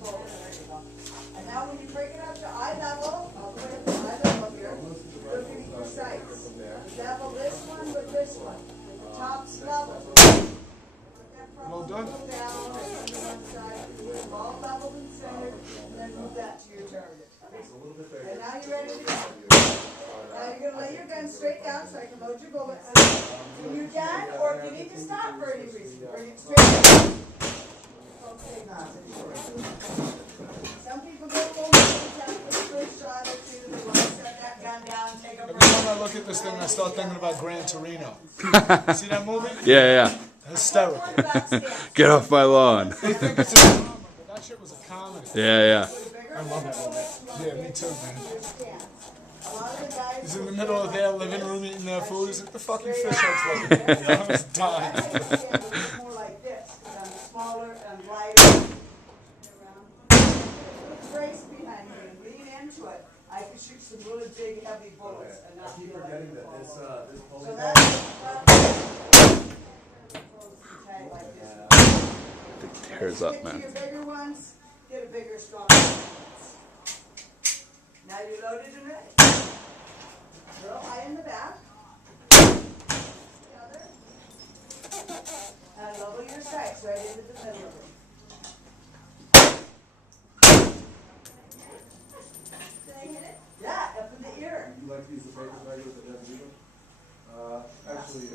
forward. There you go. And now when you break it up to eye level, all the way up to eye level here, look at your sights. Level this one with this one. The top's level. Well done. Down and on one side, all leveled and centered, and then move that to your target. And now you're ready to go. Now you're gonna lay your gun straight down so I can load your bullets. When you're done, or if you need to stop for any reason, bring it straight down. Okay, now. Some people go home and the first shot or two, they want to set that gun down, take a Every break. time I look at this thing, I start thinking about Gran Torino. See that movie? Yeah. Hysterical. Get off my lawn. They think it's a drama, but that shit was a comedy. Yeah. I love that movie. Yeah, me too, man. A lot of the guys. He's in the middle of their living room eating their food. He's like, the fucking fish heads like that. You know, I was dying. I understand it's more like this, because I'm smaller and lighter. Put brace behind me and lean into it. I can shoot some really big, heavy bullets and not Keep feel like forgetting they that this, fall. this So pulling that's tag like this. It tears up, Get to man. your bigger ones, get a bigger, stronger one. Now you're loaded and ready. Real high in the back. The other. And level your sights right into the middle of it. Did I hit it? Yeah, up in the ear. You like to use the paper bag with the dead needle? Actually,